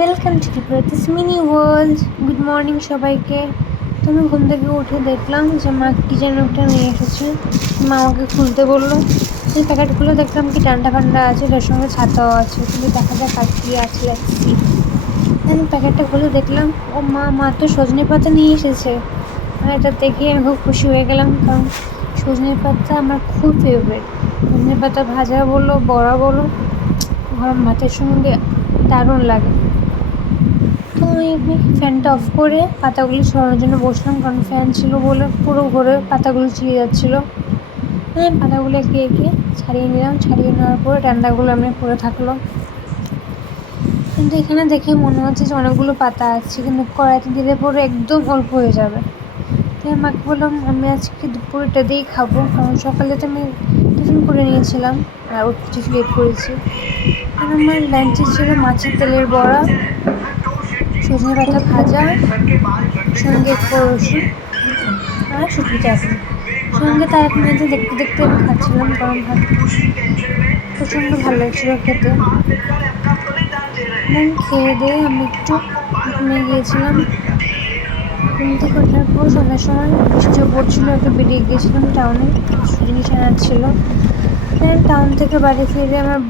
Welcome to this mini world. Good morning সবাইকে। তো আমি ঘুম থেকে উঠে দেখলাম যে মা কি যেন একটা নিয়ে এসেছে। মা আমাকে খুলতে বললো। এই প্যাকেটগুলো দেখলাম কি ঠান্ডা ঠান্ডা আছে, তার সঙ্গে ছাতাও আছে, কিন্তু দেখা যাক আর কি আছে। দেখছি আমি প্যাকেটটা খুলে দেখলাম ও মা তো সজনে পাতা নিয়ে এসেছে। আর এটা দেখে আমি খুব খুশি হয়ে গেলাম, কারণ সজনে পাতা আমার খুব ফেভারিট। সজনে পাতা ভাজা বলো, বড়া বলো, গরম ভাতের সঙ্গে দারুণ লাগে। তো আমি ফ্যানটা অফ করে পাতাগুলি সরানোর জন্য বসলাম, কারণ ফ্যান ছিল বলে পুরো ঘরে পাতাগুলো ছিঁড়ে যাচ্ছিলো। আমি পাতাগুলো একে একে ছাড়িয়ে নিলাম, ছাড়িয়ে নেওয়ার পরে ডান্ডাগুলো আমি পড়ে থাকলো। কিন্তু এখানে দেখে মনে হচ্ছে যে অনেকগুলো পাতা আছে, কিন্তু কড়াইতে দিলে পরে একদম অল্প হয়ে যাবে। তাই মাকে বললাম আমি আজকে দুপুরটা দিয়েই খাবো, কারণ সকালে তো আমি টিফিন করে নিয়েছিলাম আর উঠতে একটু লেট করেছি। আর আমার লাঞ্চে ছিল মাছের তেলের বড়া, সজনে পাতা ভাজা, সঙ্গে একটু রসুন আর শুকনো চাটনি। সঙ্গে তার এক মেঝে দেখতে দেখতে আমি খাচ্ছিলাম গরম ভাত। প্রচণ্ড ভালো লাগছিলো খেতে। দেন খেয়ে দিয়ে আমি একটু ঘুমিয়ে গিয়েছিলাম। ঘুম থেকে ওঠার পর সন্ধ্যার সময় বৃষ্টিও পড়ছিলো, একটু বেরিয়ে গিয়েছিলাম টাউনে, কিছু জিনিস আনার ছিল। দেন টাউন থেকে বাড়ি ফিরে আমার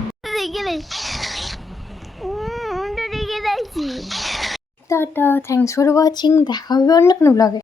টাটা, থ্যাংকস ফর ওয়াচিং। দেখা হবে অন্য কোনো ব্লগে।